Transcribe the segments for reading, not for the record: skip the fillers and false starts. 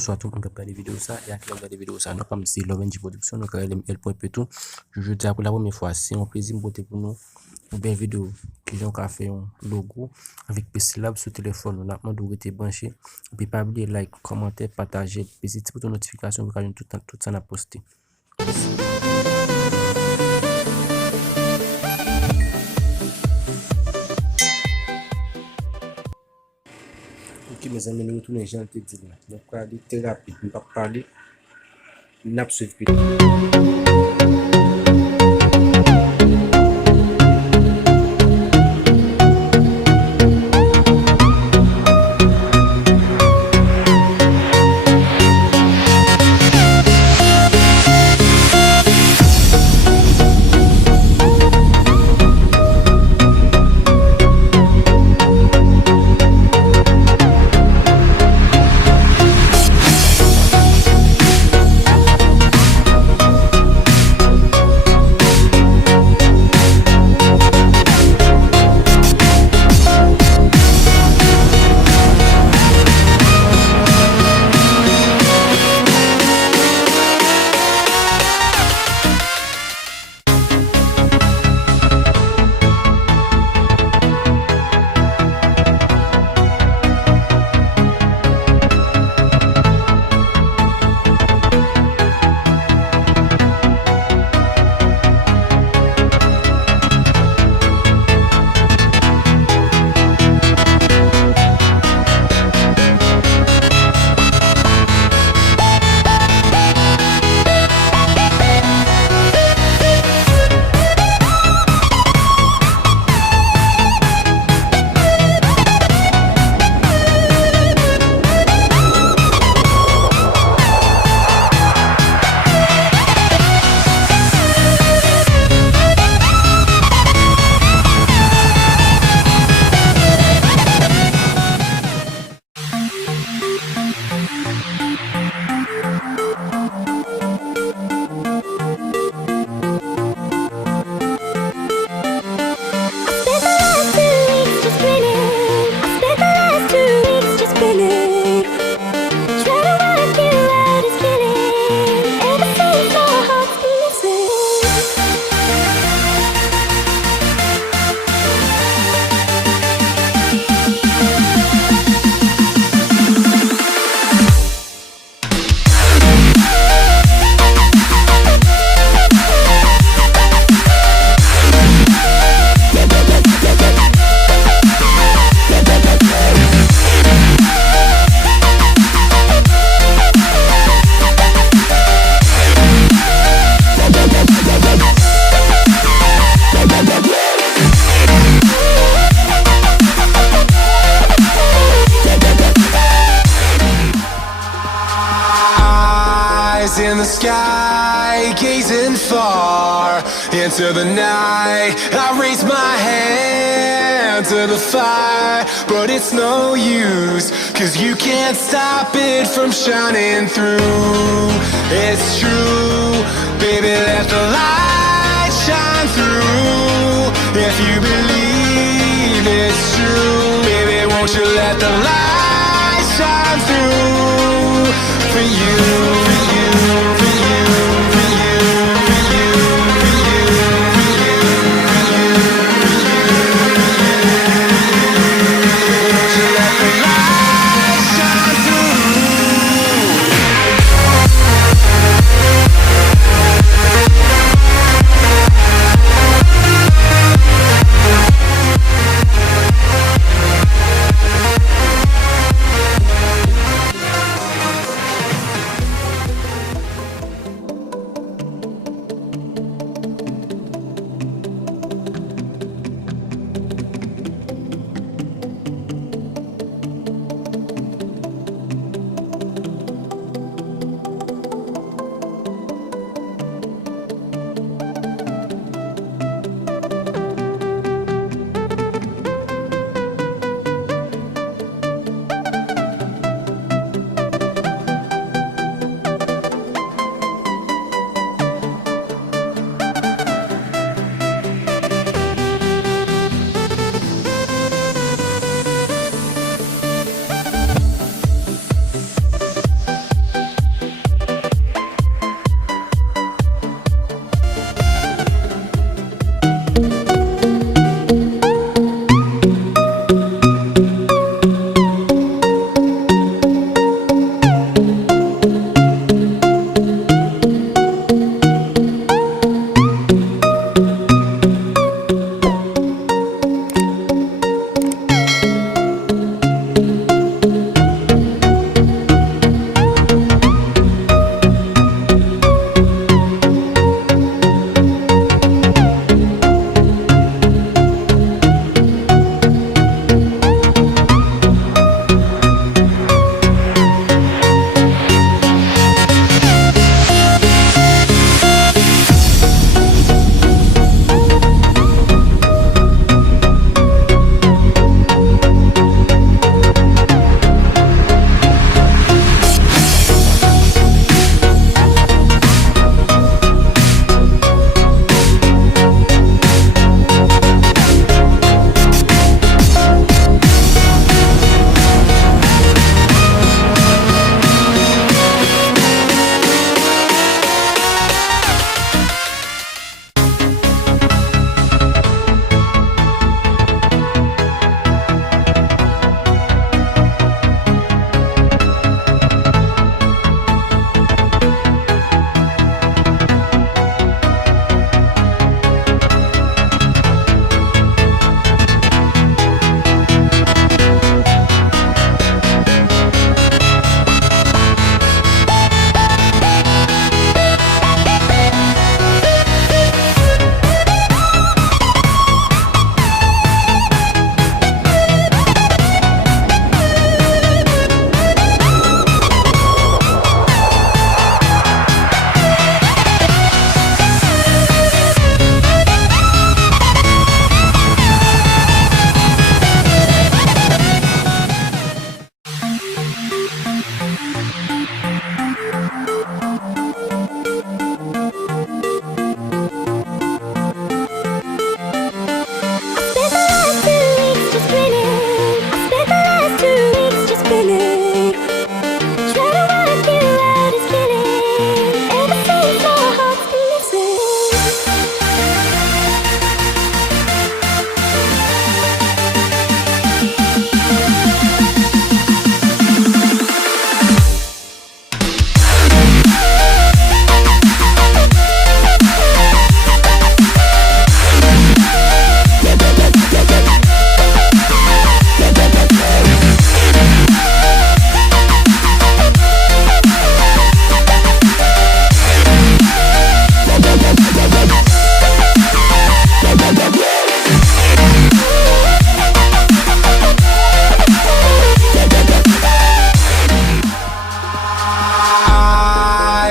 bonsoir tout le monde qui regarde les vidéos ça et à qui regarde les vidéos ça. Nous comme c'est Lovenji Production, nous regardons L.Petou. Je dis pour la première fois, c'est un plaisir pour nous une belle vidéo qui j'ai fait un logo avec PC Lab sur téléphone. On a demandé de rester branché et puis pas oublier like, commenter, partager, petit pour ton notification pour que tout ça n'a posté. Ok mes amis, nous retournons, j'ai te dit là. Donc on va aller très rapide, on va parler, on va suivre. In the sky, gazing far into the night, I raise my hand to the fire, but it's no use, 'cause you can't stop it from shining through. It's true, baby, let the light shine through. If you believe it's true, baby, won't you let the light shine through for you.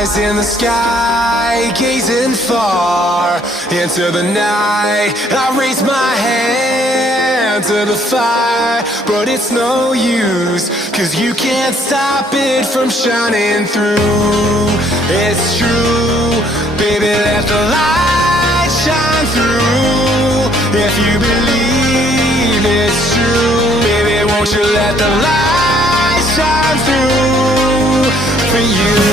eyes in the sky, gazing far into the night. I raise my hand to the fire, but it's no use, 'cause you can't stop it from shining through. It's true, baby, let the light shine through. If you believe it's true, baby, won't you let the light shine through for you?